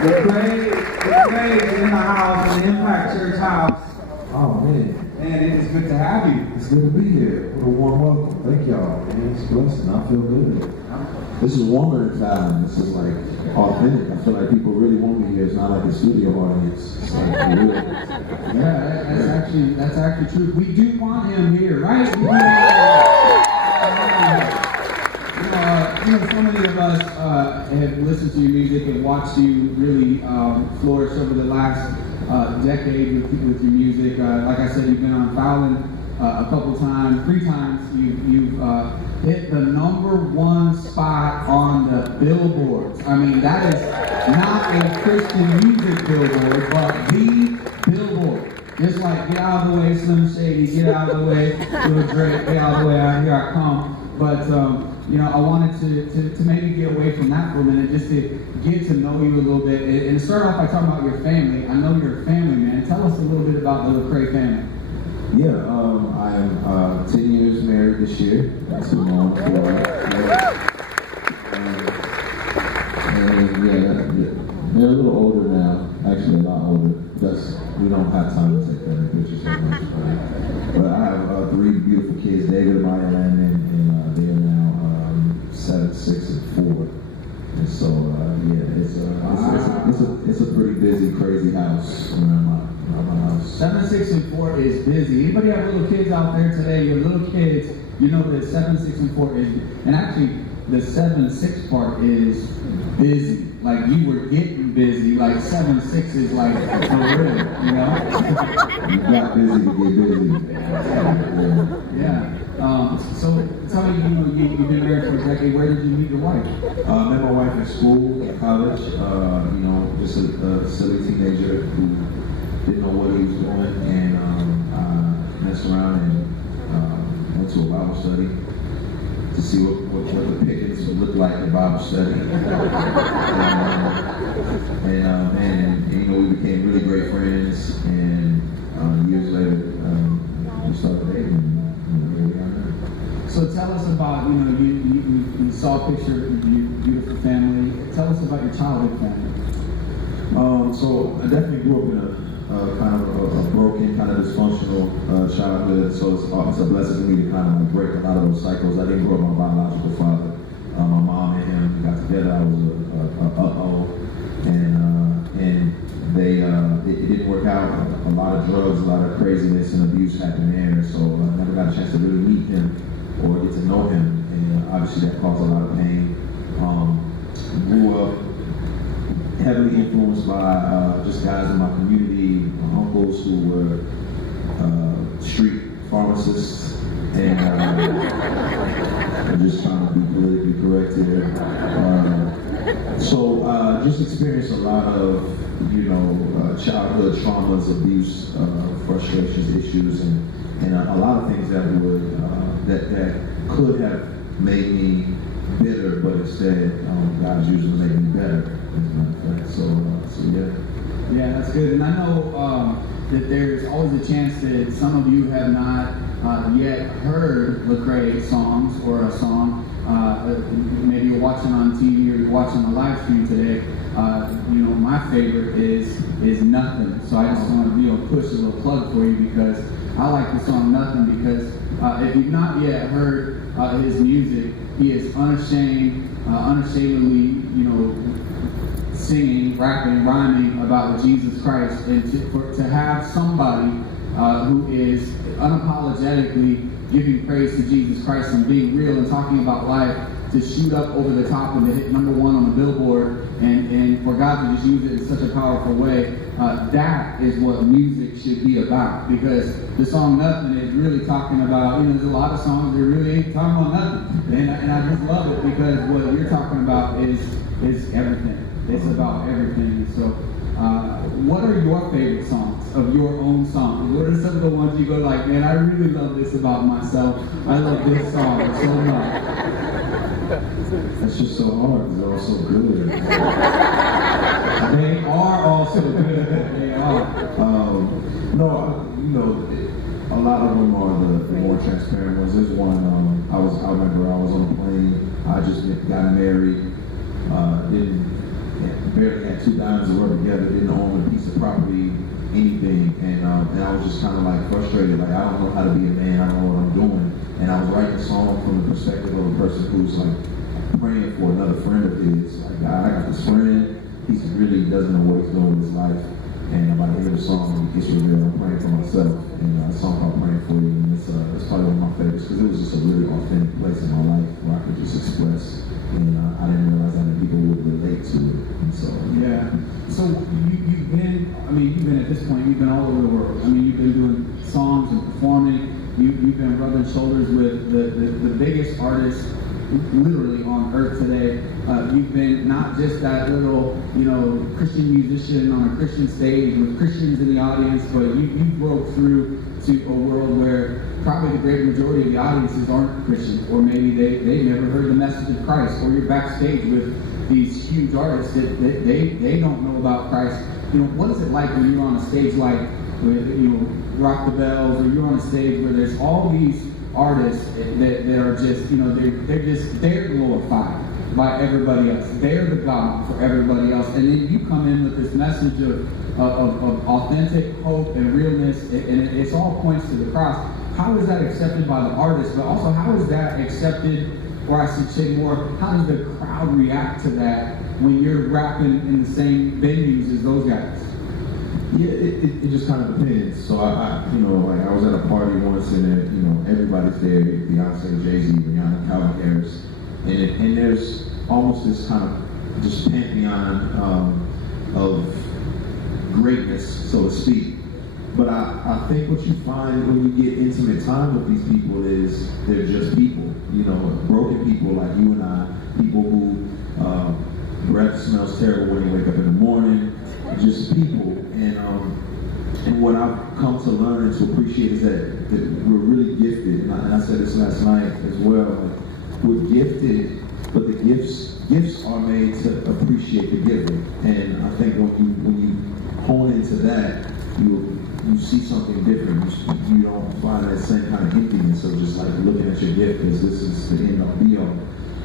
Lecrae is in the house, in the Impact Church house. Oh, man. Man, it is good to have you. It's good to be here. What a warm welcome. Thank y'all. Man, it's a blessing. I feel good. This is warmer than Fallon. This is like authentic. I feel like people really want me here. It's not like a studio audience. It's like for real. Yeah, that's actually true. We do want him here, right? So many of us have listened to your music and watched you really flourish over the last decade with your music. Like I said, you've been on Fallon a couple times, 3 times. You've hit the #1 spot on the billboards. I mean, that is not a Christian music billboard, but the billboard. Just like Get Out of the Way, Slim Shady, Get Out of the Way, Little Drake, Get Out of the Way, Here I Come. But I wanted to maybe get away from that for a minute, just to get to know you a little bit, and start off by talking about your family. I know you're a family man. Tell us a little bit about the Lecrae family. Yeah, I am 10 years married this year. That's who I'm for. They're a little older now. Actually, a lot older. We don't have time to take that pictures so much. But I have 3 beautiful kids, David, Maya, and they are now 7, 6, and 4. And so, it's a pretty busy, crazy house around my house. 7, 6, and 4 is busy. Anybody have little kids out there today? Your little kids, you know that 7, 6, and 4 is, and actually the 7, 6 part is busy. Like you were getting busy. Like 7, 6 is like for real, you know? You got busy to get busy. Yeah. So tell me, you've been married for a decade. Where did you meet your wife? I met my wife in school, in college. Just a silly teenager who didn't know what he was doing, and messed around and went to a Bible study to see what the pickings would look like in Bible study. We became really great friends, and years later, we started dating. So tell us about, you saw a picture of your beautiful family. Tell us about your childhood family. So I definitely grew up in a kind of a broken, kind of dysfunctional childhood. So it's a blessing to me to kind of break a lot of those cycles. I didn't grow up with my biological father. My mom and him got together. I was and it didn't work out. A lot of drugs, a lot of craziness and abuse happened there. So I never got a chance to really meet him or get to know him, and obviously that caused a lot of pain. Grew up heavily influenced by just guys in my community, my uncles who were street pharmacists, and I'm just trying to be politically correct here. So just experienced a lot of childhood traumas, abuse, frustrations, issues, and a lot of things that would that could have made me bitter, but instead God's usually made me better. So yeah. Yeah, that's good. And I know that there's always a chance that some of you have not yet heard Lecrae songs or a song. Maybe you're watching on TV or you're watching the live stream today. My favorite is Nothing. So I just want to push a little plug for you, because I like the song Nothing, because if you've not yet heard his music, he is unashamedly, singing, rapping, rhyming about Jesus Christ, and to have somebody who is unapologetically giving praise to Jesus Christ and being real and talking about life, to shoot up over the top and to hit #1 on the Billboard, and for God to just use it in such a powerful way, that is what music should be about. Because the song Nothing is really talking about, there's a lot of songs that really ain't talking about nothing. And I just love it because what you're talking about is everything. It's about everything. So what are your favorite songs of your own songs? What are some of the ones you go like, man, I really love this about myself. I love this song so much. It's just so hard because they're all so good. They are all so good. They are. A lot of them are the more transparent ones. There's one, I remember I was on a plane, I just got married, barely had $2 to rub together, didn't own a piece of property, anything, and I was just kind of like frustrated, like I don't know how to be a man, I don't know what I'm doing, and I was writing a song from the perspective of a person who's like praying for another friend of his, like I got this friend, he really doesn't know what he's doing with his life, and by the end of the song, when it gets revealed, I'm praying for myself, and a song called Praying For You, and it's probably one of my favorites, because it was just a really authentic place in my life where I could just express, and I didn't realize that people would relate to it, and so. Yeah. So you've been at this point, you've been all over the world. I mean, you've been doing songs and performing. You've been rubbing shoulders with the biggest artists literally on earth today. You've been not just that little, Christian musician on a Christian stage with Christians in the audience, but you broke through to a world where probably the great majority of the audiences aren't Christians, or maybe they've never heard the message of Christ, or you're backstage with these huge artists that they don't know about Christ. What is it like when you're on a stage like with, Rock the Bells, or you're on a stage where there's all these artists that are just, they're glorified by everybody else. They're the God for everybody else. And then you come in with this message of authentic hope and realness, and it's all points to the cross. How is that accepted by the artist? But also, how is that accepted, or I should say more, how does the crowd react to that when you're rapping in the same venues as those guys? Yeah, it just kind of depends. So I was at a party once, and everybody's there: Beyonce, Jay-Z, Rihanna, Calvin Harris, and there's almost this kind of just pantheon of greatness, so to speak. But I think what you find when you get intimate time with these people is they're just people, broken people like you and I, people who breath smells terrible when you wake up in the morning, just people. And what I've come to learn and to appreciate is that we're really gifted, and I said this last night as well. Like, we're gifted, but the gifts are made to appreciate the giver. And I think when you hone into that, you see something different. You don't find that same kind of emptiness of just like looking at your gift as this is the end all be all.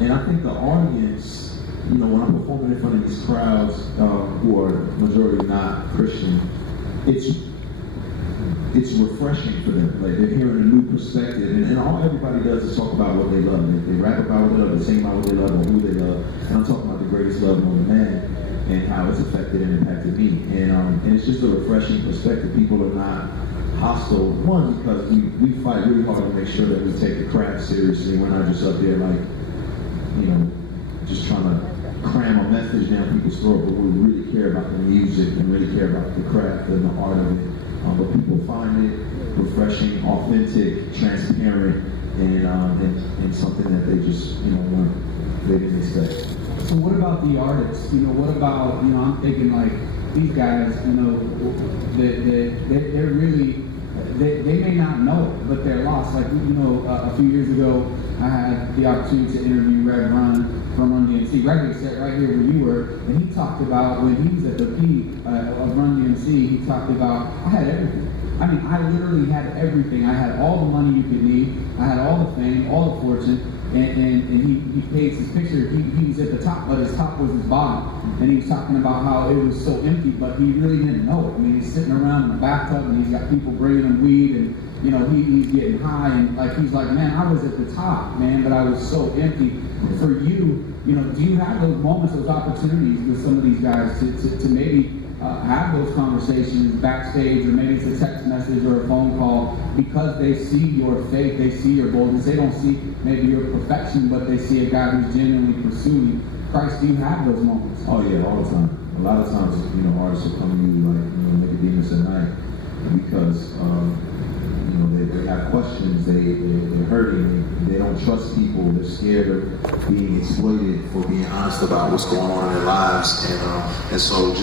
And I think the audience, when I'm performing in front of these crowds who are majority not Christian, it's refreshing for them. Like, they're hearing a new perspective, and all everybody does is talk about what they love. They rap about what they love, they sing about what they love, or who they love. And I'm talking about the greatest love known to man, and how it's affected and impacted me. And it's just a refreshing perspective. People are not hostile. One, because we fight really hard to make sure that we take the craft seriously. We're not just up there like, just trying to cram a message down people's throat, but we really care about the music and really care about the craft and the art of it. But people find it refreshing, authentic, transparent, and something that they just, they didn't expect. So what about the artists? What about, I'm thinking like these guys, they're really, they may not know it, but they're lost. Like, a few years ago, I had the opportunity to interview Rev Run from Run DMC. Rev sat right here where you were, and he talked about when he was at the peak of Run DMC, he talked about, I had everything. I mean, I literally had everything. I had all the money you could need. I had all the fame, all the fortune. And he paints his picture. He was at the top, but his top was his bottom. And he was talking about how it was so empty, but he really didn't know it. I mean, he's sitting around in the bathtub, and he's got people bringing him weed, and he's getting high, and he's like, man, I was at the top, man, but I was so empty. For you, you know, do you have those moments, those opportunities with some of these guys to maybe have those conversations backstage, or maybe it's a text message or a phone call, because they see your faith, they see your boldness, they don't see maybe your perfection, but they see a guy who's genuinely pursuing Christ? Do you have those moments? Oh yeah, all the time. A lot of times, you know, artists will come to you like, you know, Nicodemus at night, because you know, they have questions, they're hurting, they don't trust people, they're scared of being exploited for being honest about what's going on in their lives, and so just